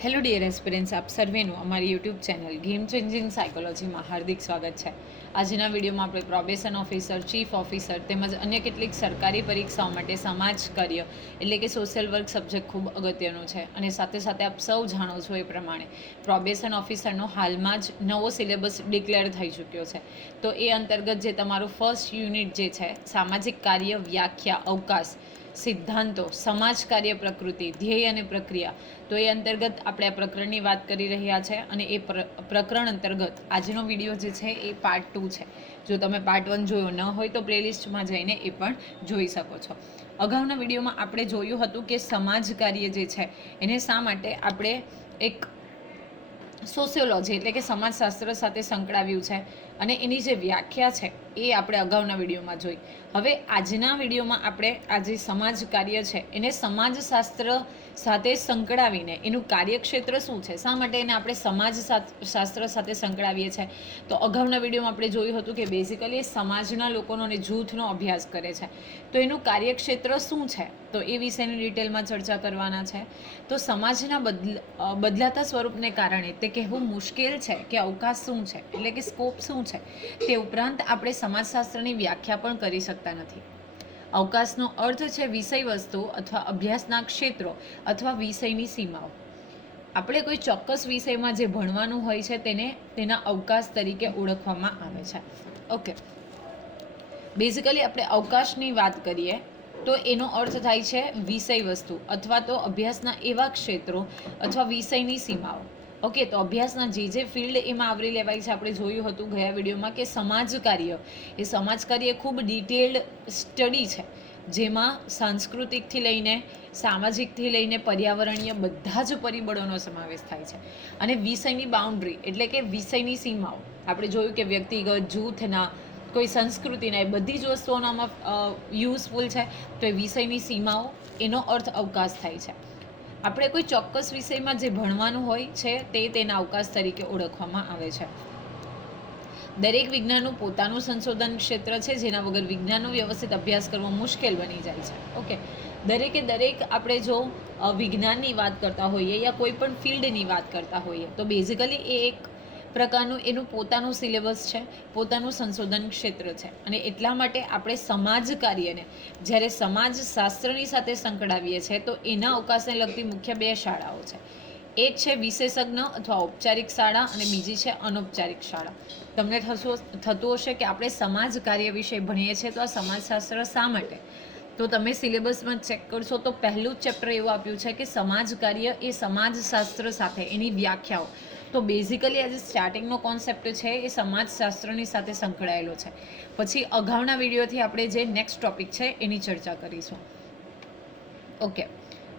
Hello dear aspirants આપ સર્વેનું અમારી યુટ્યુબ ચેનલ ગેમ ચેન્જિંગ સાયકોલોજીમાં હાર્દિક સ્વાગત છે. આજના વિડીયોમાં આપણે પ્રોબેશન ઓફિસર, ચીફ ઓફિસર તેમજ અન્ય કેટલીક સરકારી પરીક્ષાઓ માટે સમાજ કાર્ય એટલે કે સોશિયલ વર્ક સબ્જેક્ટ ખૂબ અગત્યનો છે અને સાથે સાથે આપ સૌ જાણો છો એ પ્રમાણે પ્રોબેશન ઓફિસરનો હાલમાં જ નવો સિલેબસ ડિક્લેર થઈ ચૂક્યો છે. તો એ અંતર્ગત જે તમારું ફર્સ્ટ યુનિટ જે છે, સામાજિક કાર્ય વ્યાખ્યા અવકાશ સિદ્ધાંતો, સમાજ કાર્ય, પ્રકૃતિ, ધ્યેય અને પ્રક્રિયા. તો એ અંતર્ગત આપણે આ પ્રકરણની વાત કરી રહ્યા છે અને એ પ્ર, પ્રકરણ અંતર્ગત આજનો વીડિયો જે છે એ પાર્ટ ટુ છે. જો તમે પાર્ટ વન જોયો ન હોય તો પ્લેલિસ્ટમાં જઈને એ પણ જોઈ શકો છો. અગાઉના વિડીયોમાં આપણે જોયું હતું કે સમાજ કાર્ય જે છે એને શા માટે આપણે એક સોશિયોલોજી એટલે કે સમાજશાસ્ત્ર સાથે સંકળાવ્યું છે અને એની જે વ્યાખ્યા છે એ આપણે અગાઉના વિડીયોમાં જોઈ. હવે આજના વિડીયોમાં આપણે આ જે સમાજ કાર્ય છે, એને સમાજશાસ્ત્ર સાથે સંકળાવીને એનું કાર્યક્ષેત્ર શું છે? શા માટે એને આપણે સમાજ શાસ્ત્ર સાથે સંકળાવીએ છીએ તો અગાઉના વિડીયોમાં આપણે જોયું હતું કે બેઝિકલી સમાજના લોકોનો અને જૂથનો અભ્યાસ કરે છે. તો એનું કાર્યક્ષેત્ર શું છે? તો એ વિશેની ડિટેલમાં ચર્ચા કરવાના છે. તો સમાજના બદલ બદલાતા સ્વરૂપને કારણે તે કહેવું મુશ્કેલ છે કે અવકાશ શું છે? એટલે કે સ્કોપ શું છે? તે ઉપરાંત આપણે સમાજશાસ્ત્રની વ્યાખ્યા પણ કરી શકતા નથી. અવકાશનો અર્થ છે વિષય વસ્તુ અથવા અભ્યાસના ક્ષેત્રો અથવા વિષયની સીમાઓ. આપણે કોઈ ચોક્કસ વિષયમાં જે ભણવાનું હોય છે તેને તેના અવકાશ તરીકે ઓળખવામાં આવે છે. ઓકે બેઝિકલી આપણે અવકાશની વાત કરીએ તો એનો અર્થ થાય છે વિષય વસ્તુ અથવા તો અભ્યાસના એવા ક્ષેત્રો અથવા વિષયની સીમાઓ. ઓકે તો અભ્યાસના જે જે ફિલ્ડ એમાં આવરી લેવાય છે, આપણે જોયું હતું ગયા વિડીયોમાં કે સમાજ કાર્ય. એ સમાજ કાર્ય ખૂબ ડિટેલ્ડ સ્ટડી છે. જેમાં સાંસ્કૃતિકથી લઈને સામાજિકથી લઈને પર્યાવરણીય બધા જ પરિબળોનો સમાવેશ થાય છે. અને વિષયની બાઉન્ડ્રી એટલે કે વિષયની સીમાઓ. આપણે જોયું કે વ્યક્તિગત, જૂથના, કોઈ સંસ્કૃતિના, એ બધી જ વસ્તુઓનામાં યુઝફુલ છે. તો એ વિષયની સીમાઓ, એનો અર્થ અવકાશ થાય છે. આપણે કોઈ ચોક્કસ વિષયમાં જે ભણવાનું હોય છે તે તેના અવકાશ તરીકે ઓળખવામાં આવે છે. દરેક વિજ્ઞાનનું પોતાનું સંશોધન ક્ષેત્ર છે, જેના વગર વિજ્ઞાનનો વ્યવસ્થિત અભ્યાસ કરવો મુશ્કેલ બની જાય છે. ઓકે. દરેકે દરેક આપણે જો વિજ્ઞાનની વાત કરતા હોઈએ યા કોઈ પણ ફિલ્ડની વાત કરતા હોઈએ, તો બેઝિકલી એ એક પ્રકારનું એનું પોતાનું સિલેબસ છે, પોતાનું સંશોધન ક્ષેત્ર છે. અને એટલા માટે આપણે સમાજ કાર્યને, જ્યારે સમાજ શાસ્ત્રની સાથે સંકળાવીએ છીએ, તો એના અવકાશને લગતી મુખ્ય બે શાળાઓ છે. એક છે વિશેષજ્ઞ અથવા ઔપચારિક શાળા અને બીજી છે અનૌપચારિક શાળા. તમને થશો, થતું હશે કે આપણે સમાજ કાર્ય વિશે ભણીએ છીએ તો આ સમાજશાસ્ત્ર શા માટે? તો તમે સિલેબસમાં ચેક કરશો તો પહેલું જ ચેપ્ટર એવું આપ્યું છે કે સમાજ કાર્ય એ સમાજશાસ્ત્ર સાથે, એની વ્યાખ્યાઓ. તો બેઝિકલી આજે સ્ટાર્ટિંગનો કોન્સેપ્ટ છે, એ સમાજશાસ્ત્રની સાથે સંકળાયેલો છે. પછી અગાઉના વિડીયોથી આપણે જે નેક્સ્ટ ટોપિક છે, એની ચર્ચા કરીશું. ઓકે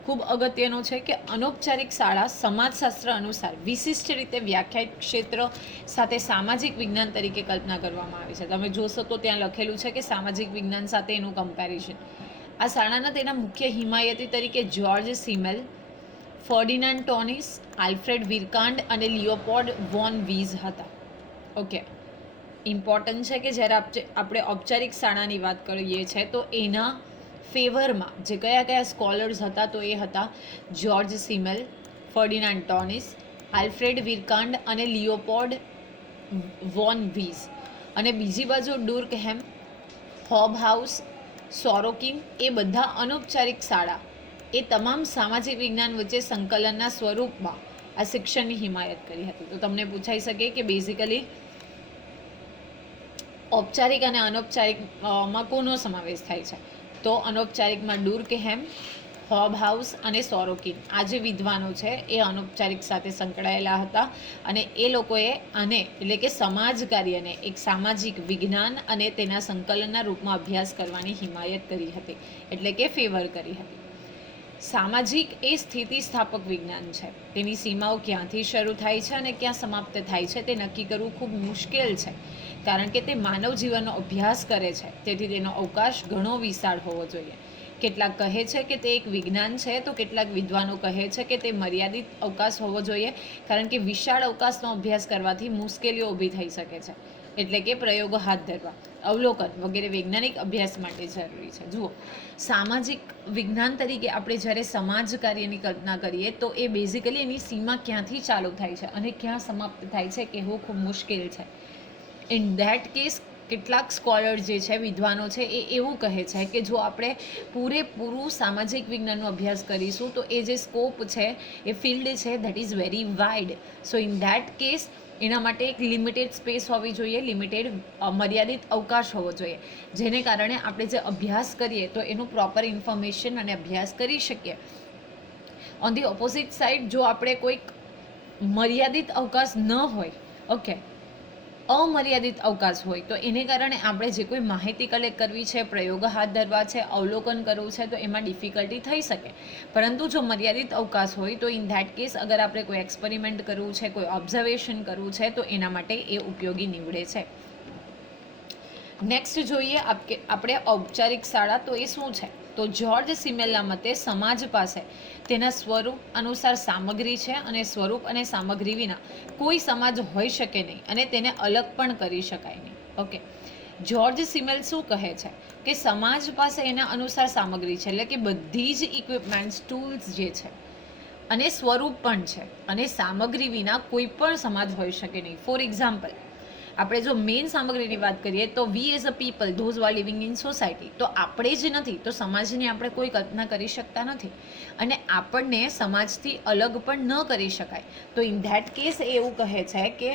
ખૂબ અગત્યનું છે કે અનૌપચારિક શાળા સમાજશાસ્ત્ર અનુસાર વિશિષ્ટ રીતે વ્યાખ્યાયિત ક્ષેત્ર સાથે સામાજિક વિજ્ઞાન તરીકે કલ્પના કરવામાં આવી છે. તમે જોશો તો ત્યાં લખેલું છે કે સામાજિક વિજ્ઞાન સાથે એનું કમ્પેરિઝન આ શાળાના તેના મુખ્ય હિમાયતી તરીકે જ્યોર્જ સિમેલ ફર્ડિનાન્ડ ટોનિસ, આલ્ફ્રેડ વિરકાંડ અને લિયોપોલ્ડ વોન વીઝ હતા. ઓકે ઇમ્પોર્ટન્ટ છે કે જ્યારે આપણે આપણે ઔપચારિક શાળાની વાત કરીએ છીએ, તો એના ફેવરમાં જે કયા કયા સ્કોલર્સ હતા, તો એ હતા જ્યોર્જ સિમેલ ફર્ડિનાન્ડ ટોનિસ, આલ્ફ્રેડ વિરકાંડ અને લિયોપોડ વોન વીઝ. અને બીજી બાજુ ડુર્કહેમ હોબ હાઉસ સોરોકિંગ એ બધા અનૌપચારિક શાળા. એ તમામ સામાજિક વિજ્ઞાન વચ્ચે સંકલનના સ્વરૂપમાં આ શિક્ષણની હિમાયત કરી હતી. તો તમને પૂછાઈ શકે કે બેઝિકલી ઔપચારિક અને અનૌપચારિકમાં કોનો સમાવેશ થાય છે? તો અનૌપચારિકમાં ડુર્કહેમ હોબ હાઉસ અને સોરોકિન આ જે વિદ્વાનો છે, એ અનૌપચારિક સાથે સંકળાયેલા હતા અને એ લોકોએ આને એટલે કે સમાજ કાર્યને એક સામાજિક વિજ્ઞાન અને તેના સંકલનના રૂપમાં અભ્યાસ કરવાની હિમાયત કરી હતી. એટલે કે ફેવર કરી હતી. સામાજિક એ સ્થિતિસ્થાપક વિજ્ઞાન છે. તેની સીમાઓ ક્યાંથી શરૂ થાય છે અને ક્યાં સમાપ્ત થાય છે તે નક્કી કરવું ખૂબ મુશ્કેલ છે, કારણ કે તે માનવ જીવનનો અભ્યાસ કરે છે. તેથી તેનો અવકાશ ઘણો વિશાળ હોવો જોઈએ. કેટલાક કહે છે કે તે એક વિજ્ઞાન છે, તો કેટલાક વિદ્વાનો કહે છે કે તે મર્યાદિત અવકાશ હોવો જોઈએ, કારણ કે વિશાળ અવકાશનો અભ્યાસ કરવાથી મુશ્કેલીઓ ઊભી થઈ શકે છે. એટલે કે પ્રયોગો હાથ ધરવા. અવલોકન વગેરે વૈજ્ઞાનિક અભ્યાસ માટે જરૂરી છે. જુઓ, સામાજિક વિજ્ઞાન તરીકે આપણે જ્યારે સમાજ કાર્યની કલ્પના કરીએ તો એ બેઝિકલી એની સીમા ક્યાંથી ચાલુ થાય છે અને ક્યાં સમાપ્ત થાય છે કહેવું ખૂબ મુશ્કેલ છે. ઇન ધેટ કેસ કેટલાક સ્કોલર જે છે, વિદ્વાનો છે, એ એવું કહે છે કે જો આપણે પૂરેપૂરું સામાજિક વિજ્ઞાનનો અભ્યાસ કરીશું તો એ જે સ્કોપ છે, એ ફિલ્ડ છે that is very wide so in that case એના માટે એક લિમિટેડ સ્પેસ હોવી જોઈએ લિમિટેડ મર્યાદિત અવકાશ હોવો જોઈએ. જેને કારણે આપણે જે અભ્યાસ કરીએ તો એનું પ્રોપર ઇન્ફોર્મેશન અને અભ્યાસ કરી શકીએ. ઓન ધી ઓપોઝિટ સાઈડ જો આપણે કોઈક મર્યાદિત અવકાશ ન હોય ઓકે અમર્યાદિત અવકાશ હોય. તો એને કારણે આપણે જે કોઈ માહિતી કલેક્ટ કરવી છે, પ્રયોગ હાથ ધરવા છે, અવલોકન કરવું છે, તો એમાં ડિફિકલ્ટી થઈ શકે. પરંતુ જો મર્યાદિત અવકાશ હોય, તો ઇન ધેટ કેસ અગર આપણે કોઈ એક્સપેરિમેન્ટ કરવું છે, કોઈ ઓબ્ઝર્વેશન કરવું છે, તો એના માટે એ ઉપયોગી નીવડે છે. નેક્સ્ટ જોઈએ આપણે ઔપચારિક શાળા તો એ શું છે? તો જ્યોર્જ સિમેલના મતે સમાજ પાસે તેના સ્વરૂપ અનુસાર સામગ્રી છે અને સ્વરૂપ અને સામગ્રી વિના કોઈ સમાજ હોઈ શકે નહીં અને તેને અલગ પણ કરી શકાય નહીં. ઓકે જ્યોર્જ સિમેલ શું કહે છે? કે સમાજ પાસે એના અનુસાર સામગ્રી છે, એટલે કે બધી જ ઇક્વિપમેન્ટ્સ ટૂલ્સ જે છે, અને સ્વરૂપ પણ છે, અને સામગ્રી વિના કોઈ પણ સમાજ હોઈ શકે નહીં. ફોર એક્ઝામ્પલ આપણે જો મેઇન સામગ્રીની વાત કરીએ તો we as a people those are living in society તો આપણે જ નથી, તો સમાજની આપણે કોઈ કલ્પના કરી શકતા નથી. અને આપણને સમાજથી અલગ પણ ન કરી શકાય. તો ઇન ધેટ કેસ એ એવું કહે છે કે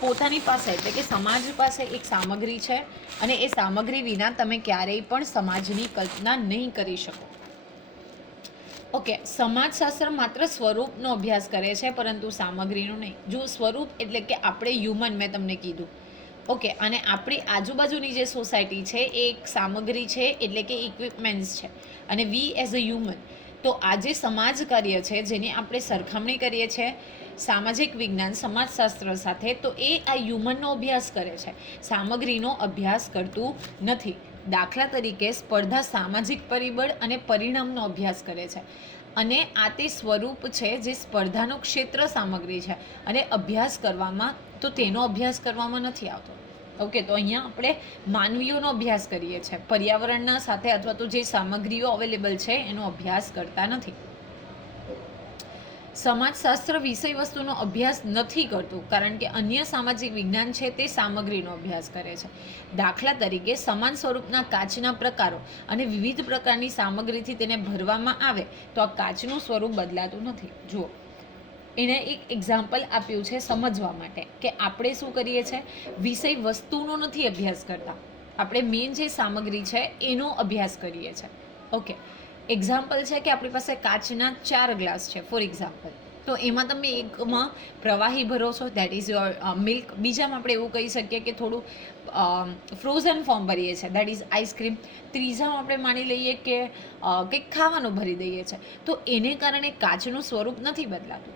પોતાની પાસે, એટલે કે સમાજ પાસે એક સામગ્રી છે અને એ સામગ્રી વિના તમે ક્યારેય પણ સમાજની કલ્પના નહીં કરી શકો. ઓકે, સમાજશાસ્ત્ર માત્ર સ્વરૂપનો અભ્યાસ કરે છે, પરંતુ સામગ્રીનું નહીં. જો સ્વરૂપ એટલે કે આપણે હ્યુમન મેં તમને કીધું. ઓકે, અને આપણી આજુબાજુની જે સોસાયટી છે, એ એક સામગ્રી છે, એટલે કે ઇક્વિપમેન્ટ્સ છે. અને વી એઝ અ હ્યુમન તો આજે સમાજ કાર્ય છે, જેની આપણે સરખામણી કરીએ છીએ સામાજિક વિજ્ઞાન, સમાજશાસ્ત્ર સાથે, તો એ આ હ્યુમનનો અભ્યાસ કરે છે. સામગ્રીનો અભ્યાસ કરતું નથી. દાખલા તરીકે સ્પર્ધા સામાજિક પરિબળ અને પરિણામનો અભ્યાસ કરે છે. અને આ તે સ્વરૂપ છે જે સ્પર્ધાનું ક્ષેત્ર સામગ્રી છે. અને અભ્યાસ કરવામાં, તો તેનો અભ્યાસ કરવામાં નથી આવતો. ઓકે, તો અહીંયા આપણે માનવીઓનો અભ્યાસ કરીએ છીએ. પર્યાવરણના સાથે અથવા તો જે સામગ્રીઓ અવેલેબલ છે, એનો અભ્યાસ કરતા નથી. સમાજશાસ્ત્ર વિષય વસ્તુનો અભ્યાસ નથી કરતું, કારણ કે અન્ય સામાજિક વિજ્ઞાન છે તે સામગ્રીનો અભ્યાસ કરે છે. દાખલા તરીકે સમાન સ્વરૂપના કાચના પ્રકારો અને વિવિધ પ્રકારની સામગ્રીથી તેને ભરવામાં આવે તો આ કાચનું સ્વરૂપ બદલાતું નથી. જુઓ, એને એક એક્ઝામ્પલ આપ્યું છે સમજવા માટે કે આપણે શું કરીએ છીએ વિષય વસ્તુનો નથી અભ્યાસ કરતા. આપણે મેઇન જે સામગ્રી છે એનો અભ્યાસ કરીએ છીએ ઓકે એક્ઝામ્પલ છે કે આપણી પાસે કાચના ચાર ગ્લાસ છે ફોર એક્ઝામ્પલ તો એમાં તમે એકમાં પ્રવાહી ભરો છો દેટ ઇઝ યોર મિલ્ક બીજામાં આપણે એવું કહી શકીએ કે થોડું ફ્રોઝન ફોર્મ ભરીએ છીએ દેટ ઇઝ આઈસ્ક્રીમ ત્રીજામાં આપણે માની લઈએ કે કંઈક ખાવાનું ભરી દઈએ છીએ. તો એને કારણે કાચનું સ્વરૂપ નથી બદલાતું.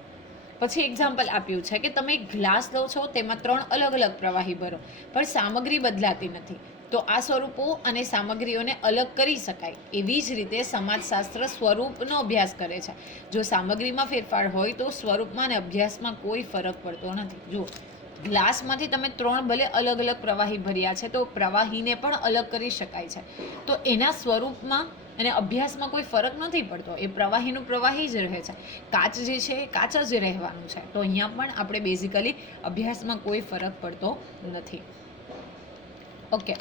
પછી એક્ઝામ્પલ આપ્યું છે કે તમે એક ગ્લાસ લો છો, તેમાં ત્રણ અલગ અલગ પ્રવાહી ભરો, પણ સામગ્રી બદલાતી નથી. તો આ સ્વરૂપો અને સામગ્રીઓને અલગ કરી શકાય, એવી જ રીતે સમાજશાસ્ત્ર સ્વરૂપનો અભ્યાસ કરે છે. જો સામગ્રીમાં ફેરફાર હોય તો સ્વરૂપમાં અને અભ્યાસમાં કોઈ ફરક પડતો નથી. જુઓ, ગ્લાસમાંથી તમે ત્રણ ભલે અલગ અલગ પ્રવાહી ભર્યા છે, તો પ્રવાહીને પણ અલગ કરી શકાય છે. તો એના સ્વરૂપમાં અને અભ્યાસમાં કોઈ ફરક નથી પડતો. એ પ્રવાહીનું પ્રવાહી જ રહે છે. કાચ જે છે, એ કાચ જ રહેવાનું છે. તો અહીંયા પણ આપણે બેઝિકલી અભ્યાસમાં કોઈ ફરક પડતો નથી. ઓકે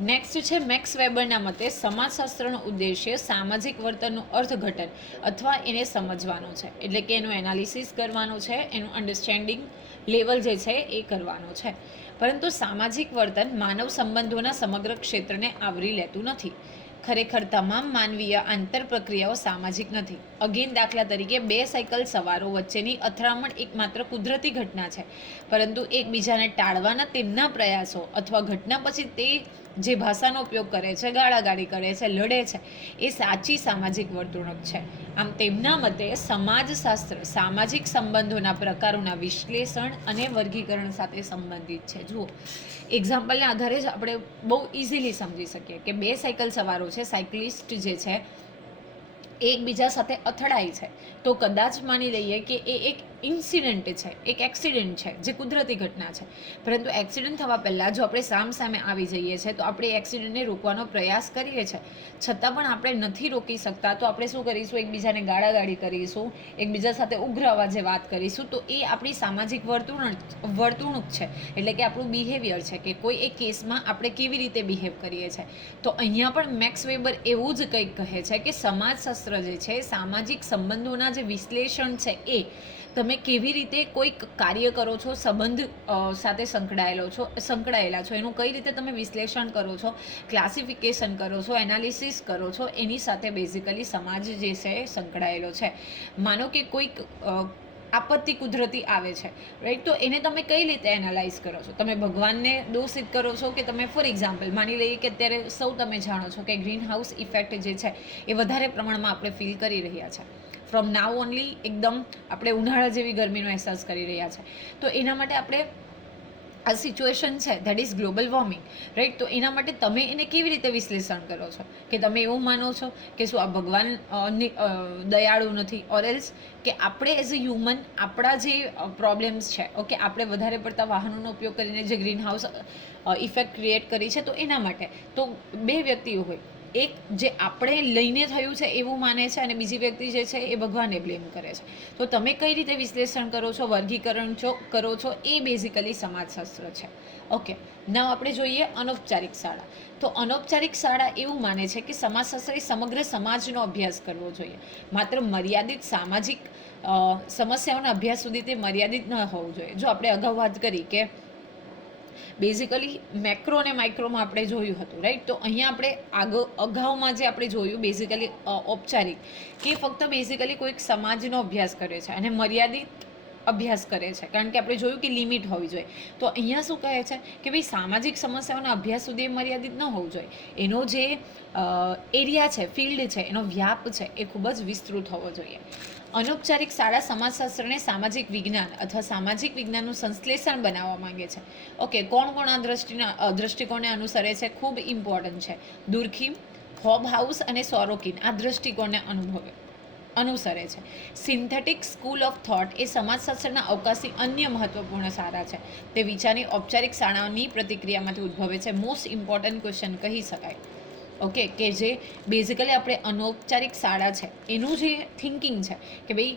નેક્સ્ટ છે મેક્સ વેબરના મતે સમાજશાસ્ત્રનો ઉદ્દેશ્ય સામાજિક વર્તનનું અર્થઘટન અથવા એને સમજવાનો છે. એટલે કે એનું એનાલિસિસ કરવાનું છે, એનું અન્ડરસ્ટેન્ડિંગ લેવલ જે છે એ કરવાનું છે. પરંતુ સામાજિક વર્તન માનવ સંબંધોના સમગ્ર ક્ષેત્રને આવરી લેતું નથી. ખરેખર તમામ માનવીય આંતર પ્રક્રિયાઓ સામાજિક નથી. અગેન દાખલા તરીકે બે સાયકલ સવારો વચ્ચેની અથડામણ એકમાત્ર કુદરતી ઘટના છે. પરંતુ એકબીજાને ટાળવાના તેમના પ્રયાસો અથવા ઘટના પછી તે જે ભાષાનો ઉપયોગ કરે છે, ગાળાગાળી કરે છે, લડે છે, એ સાચી સામાજિક વર્તણૂક છે. આમ તેમના મતે સમાજશાસ્ત્ર, સામાજિક સંબંધોના પ્રકારોના વિશ્લેષણ અને વર્ગીકરણ સાથે સંબંધિત છે. જુઓ એક્ઝામ્પલના આધારે જ આપણે બહુ ઇઝીલી સમજી શકીએ કે બે સાયકલ સવારો છે સાયકલિસ્ટ જે છે એકબીજા સાથે અથડાય છે. તો કદાચ માની લઈએ કે એ એક ઇન્સિડન્ટ છે, એક એક્સિડન્ટ છે, જે કુદરતી ઘટના છે. પરંતુ એક્સિડન્ટ થવા પહેલાં જો આપણે સામ સામે આવી જઈએ છીએ, તો આપણે એક્સિડન્ટને રોકવાનો પ્રયાસ કરીએ છીએ. છતાં પણ આપણે નથી રોકી શકતા, તો આપણે શું કરીશું? એકબીજાને ગાળાગાળી કરીશું, એકબીજા સાથે ઉગ્ર અવાજે વાત કરીશું. તો એ આપણી સામાજિક વર્તુણ વર્તણૂક છે. એટલે કે આપણું બિહેવિયર છે કે કોઈ એક કેસમાં આપણે કેવી રીતે બિહેવ કરીએ છીએ. તો અહીંયા પણ મેક્સ વેબર એવું જ કંઈક કહે છે કે સમાજશાસ્ત્ર જે છે, સામાજિક સંબંધોના જે વિશ્લેષણ છે એ તમે કેવી રીતે કોઈક કાર્ય કરો છો, સંબંધ સાથે સંકળાયેલો છો, સંકળાયેલા છો? એનું કઈ રીતે તમે વિશ્લેષણ કરો છો? ક્લાસિફિકેશન કરો છો? એનાલિસિસ કરો છો? એની સાથે બેઝિકલી સમાજ જે છે સંકળાયેલો છે. માનો કે કોઈક આપત્તિ કુદરતી આવે છે રાઈટ તો એને તમે કઈ રીતે એનાલાઇઝ કરો છો? તમે ભગવાનને દોષિત કરો છો કે તમે ફોર એક્ઝામ્પલ માની લઈએ કે અત્યારે સૌ તમે જાણો છો કે ગ્રીન હાઉસ ઇફેક્ટ જે છે એ વધારે પ્રમાણમાં આપણે ફીલ કરી રહ્યા છે. ફ્રોમ નાવ ઓનલી એકદમ આપણે ઉનાળા જેવી ગરમીનો અહેસાસ કરી રહ્યા છે. તો એના માટે આપણે આ સિચ્યુએશન છે that is global warming right તો એના માટે તમે એને કેવી રીતે વિશ્લેષણ કરો છો? કે તમે એવું માનો છો કે શું આ ભગવાન દયાળુ નથી? ઓર એલ્સ કે આપણે એઝ અ હ્યુમન આપણા જે પ્રોબ્લેમ્સ છે ઓકે આપણે વધારે પડતા વાહનોનો ઉપયોગ કરીને જે ગ્રીન હાઉસ ઇફેક્ટ ક્રિએટ કરી છે, તો એના માટે. તો બે વ્યક્તિઓ હોય. એક જે આપણે લઈને થયું છે એવું માને છે અને બીજી વ્યક્તિ જે છે એ ભગવાનને બ્લેમ કરે છે. તો તમે કઈ રીતે વિશ્લેષણ કરો છો, વર્ગીકરણ છો, કરો છો, એ બેઝિકલી સમાજશાસ્ત્ર છે. ઓકે નાવ આપણે જોઈએ અનૌપચારિક શાળા. તો અનૌપચારિક શાળા એવું માને છે કે સમાજશાસ્ત્રે સમગ્ર સમાજનો અભ્યાસ કરવો જોઈએ. માત્ર મર્યાદિત સામાજિક સમસ્યાઓના અભ્યાસ સુધી તે મર્યાદિત ન હોવું જોઈએ. જો આપણે અગાઉ વાત કરી કે બેઝિકલી મેક્રો અને માઇક્રોમાં આપણે જોયું હતું રાઈટ તો અહીંયા આપણે આગળ અગાઉમાં જે આપણે જોયું બેઝિકલી ઔપચારિક કે ફક્ત બેઝિકલી કોઈક સમાજનો અભ્યાસ કરે છે અને મર્યાદિત અભ્યાસ કરે છે. કારણ કે આપણે જોયું કે લિમિટ હોવી જોઈએ. તો અહીંયા શું કહે છે કે ભાઈ સામાજિક સમસ્યાઓના અભ્યાસ સુધી મર્યાદિત ન હોવું જોઈએ. એનો જે એરિયા છે ફિલ્ડ છે, એનો વ્યાપ છે, એ ખૂબ જ વિસ્તૃત હોવો જોઈએ. અનૌપચારિક શાળા સમાજશાસ્ત્રને સામાજિક વિજ્ઞાન અથવા સામાજિક વિજ્ઞાનનું સંશ્લેષણ બનાવવા માંગે છે. ઓકે, કોણ કોણ આ દ્રષ્ટિના દૃષ્ટિકોણને અનુસરે છે? ખૂબ ઇમ્પોર્ટન્ટ છે. દુર્ખીમ હોબ હાઉસ અને સોરોકિન આ દૃષ્ટિકોણને અનુભવે, અનુસરે છે. સિન્થેટિક સ્કૂલ ઓફ થોટ એ સમાજશાસ્ત્રના અવકાશી અન્ય મહત્વપૂર્ણ શાળા છે. તે વિચારની ઔપચારિક શાળાઓની પ્રતિક્રિયામાંથી ઉદ્ભવે છે. મોસ્ટ ઇમ્પોર્ટન્ટ ક્વેશ્ચન કહી શકાય. ઓકે, કે જે બેઝિકલી આપણે અનૌપચારિક શાળા છે, એનું જે થિંકિંગ છે કે ભાઈ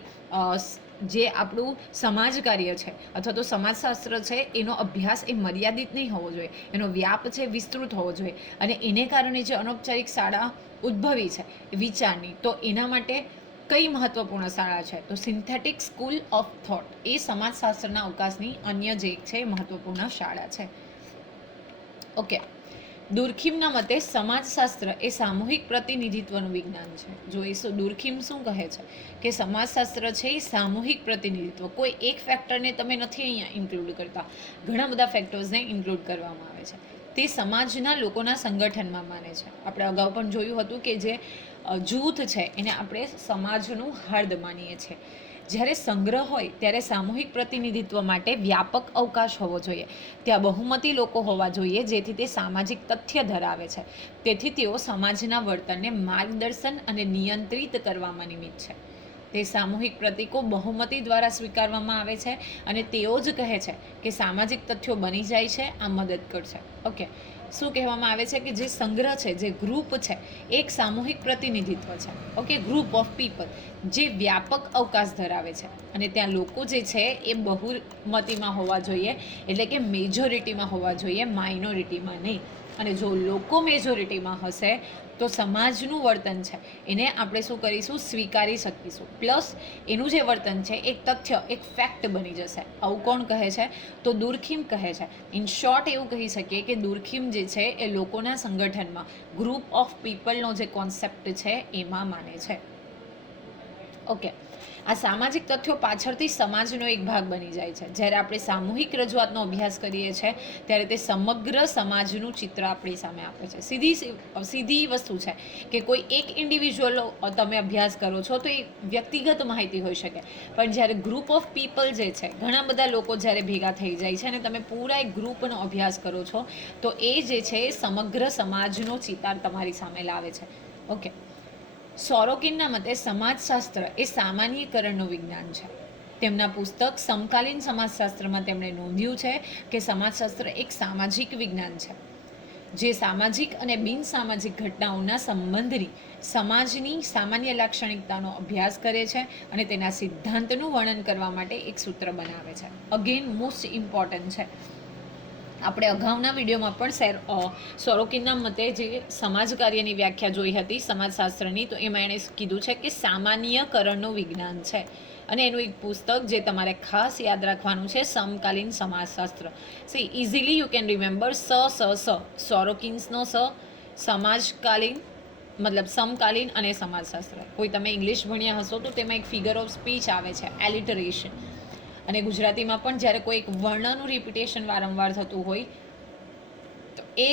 જે આપણું સમાજ કાર્ય છે અથવા તો સમાજશાસ્ત્ર છે, એનો અભ્યાસ એ મર્યાદિત નહીં હોવો જોઈએ, એનો વ્યાપ છે વિસ્તૃત હોવો જોઈએ અને એને કારણે જે અનૌપચારિક શાળા ઉદ્ભવી છે, વિચારની, તો એના માટે કઈ મહત્વપૂર્ણ શાળા છે? તો સિન્થેટિક સ્કૂલ ઓફ થોટ એ સમાજશાસ્ત્રના અવકાશની અન્ય જે એક છે મહત્વપૂર્ણ શાળા છે. ઓકે. દુર્ખીમના મતે સમાજશાસ્ત્ર એ સામૂહિક પ્રતિનિધિત્વનું વિજ્ઞાન છે. જો દુર્ખીમ શું કહે છે? કે સમાજશાસ્ત્ર છે એ સામૂહિક પ્રતિનિધિત્વ. કોઈ એક ફેક્ટરને તમે નથી અહીંયા ઇન્ક્લુડ કરતા. ઘણા બધા ફેક્ટર્સને ઇન્ક્લુડ કરવામાં આવે છે. તે સમાજના લોકોના સંગઠનમાં માને છે. આપણે અગાઉ પણ જોયું હતું કે જે જૂથ છે, એને આપણે સમાજનું હાર્દ માનીએ છીએ. જ્યારે સંગ્રહ હોય, ત્યારે સામૂહિક પ્રતિનિધિત્વ માટે વ્યાપક અવકાશ હોવો જોઈએ. ત્યાં બહુમતી લોકો હોવા જોઈએ, જેથી તે સામાજિક તથ્ય ધરાવે છે. તેથી તેઓ સમાજના વર્તનને માર્ગદર્શન અને નિયંત્રિત કરવામાં નિમિત્ત છે. તે સામૂહિક પ્રતીકો બહુમતી દ્વારા સ્વીકારવામાં આવે છે અને તેઓ જ કહે છે કે સામાજિક તથ્યો બની જાય છે, આ મદદ કરશે ઓકે. શું કહેવામાં આવે છે કે જે સંગ્રહ છે, જે ગ્રુપ છે, એક સામૂહિક પ્રતિનિધિત્વ છે. ઓકે ગ્રુપ ઓફ પીપલ જે વ્યાપક અવકાશ ધરાવે છે. અને ત્યાં લોકો જે છે એ બહુમતીમાં હોવા જોઈએ. એટલે કે મેજોરિટીમાં હોવા જોઈએ માઇનોરિટીમાં નહીં. અને જો લોકો મેજોરિટીમાં હશે, તો સમાજનું વર્તન છે. એને આપણે શું કરીશું? સ્વીકારી શકીશું. પ્લસ એનું જે વર્તન છે, એક તથ્ય, એક ફેક્ટ બની જશે. આવું કોણ કહે છે? તો દુર્ખીમ કહે છે. ઇન શોર્ટ એવું કહી શકીએ કે દુર્ખીમ જે છે, એ લોકોના સંગઠનમાં ગ્રુપ ઓફ પીપલનો જે કોન્સેપ્ટ છે, એમાં માને છે. ઓકે આ સામાજિક તથ્યો પાછળથી સમાજનો એક ભાગ બની જાય છે. જ્યારે આપણે સામૂહિક રજૂઆતનો અભ્યાસ કરીએ છીએ, ત્યારે તે સમગ્ર સમાજનું ચિત્ર આપણી સામે આપે છે. સીધી સીધી વસ્તુ છે કે કોઈ એક ઇન્ડિવિજ્યુઅલ તમે અભ્યાસ કરો છો તો એ વ્યક્તિગત માહિતી હોઈ શકે. પણ જ્યારે ગ્રુપ ઓફ પીપલ જે છે, ઘણા બધા લોકો જ્યારે ભેગા થઈ જાય છે અને તમે પૂરા એક ગ્રુપનો અભ્યાસ કરો છો, તો એ જે છે એ સમગ્ર સમાજનો ચિતાર તમારી સામે લાવે છે. ઓકે સોરોકિનના મતે સમાજશાસ્ત્ર એ સામાન્યકરણનું વિજ્ઞાન છે. તેમના પુસ્તક સમકાલીન સમાજશાસ્ત્રમાં તેમણે નોંધ્યું છે કે સમાજશાસ્ત્ર એક સામાજિક વિજ્ઞાન છે. જે સામાજિક અને બિનસામાજિક ઘટનાઓના સંબંધની સમાજની સામાન્ય લાક્ષણિકતાનો અભ્યાસ કરે છે અને તેના સિદ્ધાંતનું વર્ણન કરવા માટે એક સૂત્ર બનાવે છે. અગેન મોસ્ટ ઇમ્પોર્ટન્ટ છે. આપણે અગાઉના વિડીયોમાં પણ સેર સોરોકિનના મતે જે સમાજ કાર્યની વ્યાખ્યા જોઈ હતી સમાજશાસ્ત્રની, તો એમાં એણે કીધું છે કે સામાન્યકરણનું વિજ્ઞાન છે. અને એનું એક પુસ્તક જે તમારે ખાસ યાદ રાખવાનું છે, સમકાલીન સમાજશાસ્ત્ર. See easily you can remember S S S. સોરોકિન્સનો સ, સમાજકાલીન, મતલબ સમકાલીન અને સમાજશાસ્ત્ર. કોઈ તમે ઇંગ્લિશ ભણ્યા હશો તો તેમાં એક ફિગર ઓફ સ્પીચ આવે છે એલિટરેશન અને ગુજરાતીમાં પણ જ્યારે કોઈ એક વર્ણનું રિપીટેશન વારંવાર થતું હોય, તો એ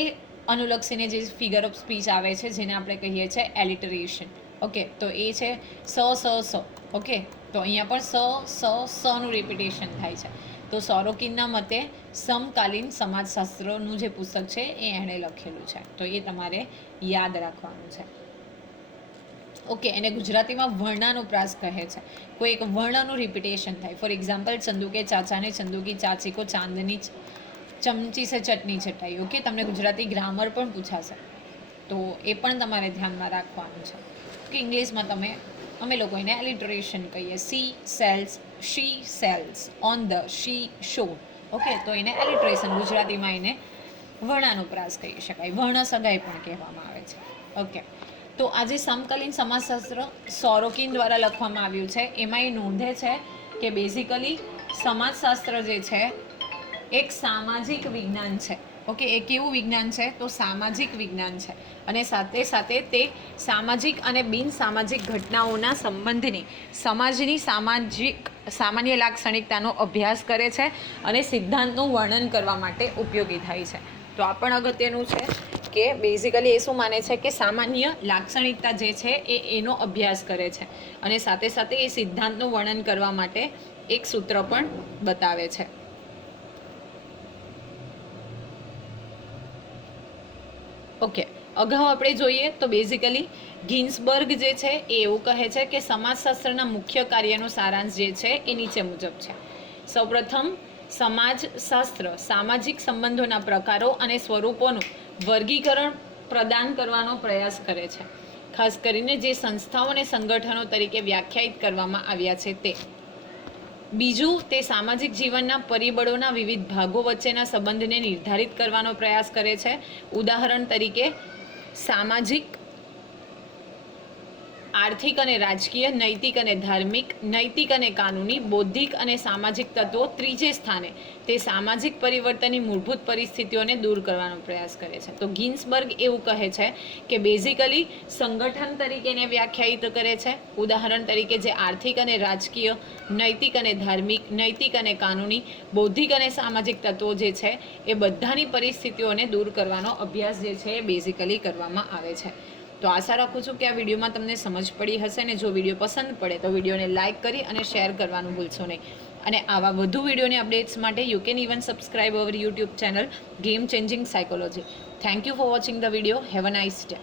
અનુલક્ષીને જે ફિગર ઓફ સ્પીચ આવે છે, જેને આપણે કહીએ છીએ એલિટરેશન ઓકે તો એ છે સ સ સ. ઓકે તો અહીંયા પણ સ સ, સનું રિપીટેશન થાય છે. તો સોરોકિનના મતે સમકાલીન સમાજશાસ્ત્રનું જે પુસ્તક છે, એ એણે લખેલું છે. તો એ તમારે યાદ રાખવાનું છે. ઓકે, એને ગુજરાતીમાં વર્ણાનુપ્રાસ કહે છે. કોઈ એક વર્ણનું રિપીટેશન થાય. ફોર એક્ઝામ્પલ ચંદુકે ચાચાને ચંદુકી ચાચી કો ચાંદની ચમચી સે ચટણી ચટાઈ. ઓકે, તમને ગુજરાતી ગ્રામર પણ પૂછાશે. તો એ પણ તમારે ધ્યાનમાં રાખવાનું છે. કે ઇંગ્લિશમાં તમે, અમે લોકો એને એલિટરેશન કહીએ. Sea sells she sells on the she shore okay, તો એને એલિટરેશન ગુજરાતીમાં એને વર્ણાનુપ્રાસ કહી શકાય. વર્ણ સગાઈ પણ કહેવામાં આવે છે. ઓકે. તો આજે સમકાલીન સમાજશાસ્ત્ર સોરોકિન દ્વારા લખવામાં આવ્યું છે. એમાં એ નોંધે છે કે બેઝિકલી સમાજશાસ્ત્ર જે છે, એક સામાજિક વિજ્ઞાન છે. ઓકે, એ કેવું વિજ્ઞાન છે? તો સામાજિક વિજ્ઞાન છે. અને સાથે સાથે તે સામાજિક અને બિન સામાજિક ઘટનાઓના સંબંધની સમાજની સામાજિક, સામાન્ય લાક્ષણિકતાનો અભ્યાસ કરે છે અને સિદ્ધાંતનું વર્ણન કરવા માટે ઉપયોગી થાય છે. તો આ પણ અગત્યનું છે. કે બેઝિકલી એ શું માને છે કે સામાન્ય લાક્ષણિકતા જે છે એ એનો અભ્યાસ કરે છે. અને સાથે સાથે એ સિદ્ધાંતનું વર્ણન કરવા માટે એક સૂત્ર પણ બતાવે છે. ઓકે, અગાઉ આપણે જોઈએ તો બેઝિકલી ગિન્સબર્ગ જે છે એ એવું કહે છે કે સમાજશાસ્ત્રના મુખ્ય કાર્યનો સારાંશ જે છે એ નીચે મુજબ છે. સૌપ્રથમ, સમાજશાસ્ત્ર, સામાજિક સંબંધોના પ્રકારો અને સ્વરૂપોનું વર્ગીકરણ પ્રદાન કરવાનો પ્રયાસ કરે છે. ખાસ કરીને જે સંસ્થાઓ અને સંગઠનો તરીકે વ્યાખ્યાયિત કરવામાં આવ્યા છે તે. બીજું, તે સામાજિક જીવનના પરિબળોના વિવિધ ભાગો વચ્ચેના સંબંધને નિર્ધારિત કરવાનો પ્રયાસ કરે છે. ઉદાહરણ તરીકે, સામાજિક આર્થિક અને રાજકીય, નૈતિક અને ધાર્મિક, નૈતિક અને કાનૂની, બૌદ્ધિક અને સામાજિક તત્વો ત્રીજે સ્થાને. તે સામાજિક પરિવર્તનની મૂળભૂત પરિસ્થિતિઓને દૂર કરવાનો પ્રયાસ કરે છે. તો ગિન્સબર્ગ એવું કહે છે કે બેઝિકલી સંગઠન તરીકેને વ્યાખ્યાયિત કરે છે. ઉદાહરણ તરીકે જે આર્થિક અને રાજકીય, નૈતિક અને ધાર્મિક, નૈતિક અને કાનૂની, બૌદ્ધિક અને સામાજિક તત્વો જે છે, એ બધાની પરિસ્થિતિઓને દૂર કરવાનો અભ્યાસ જે છે એ બેઝિકલી કરવામાં આવે છે. તો આશા રાખું છું કે આ વિડીયોમાં તમને સમજ પડી હશે ને જો વીડિયો પસંદ પડે તો વિડીયોને લાઇક કરી અને શેર કરવાનું ભૂલશો નહીં. અને આવા વધુ વિડીયોની અપડેટ્સ માટે you can even subscribe our YouTube channel game changing psychology. Thank you for watching the video have a nice day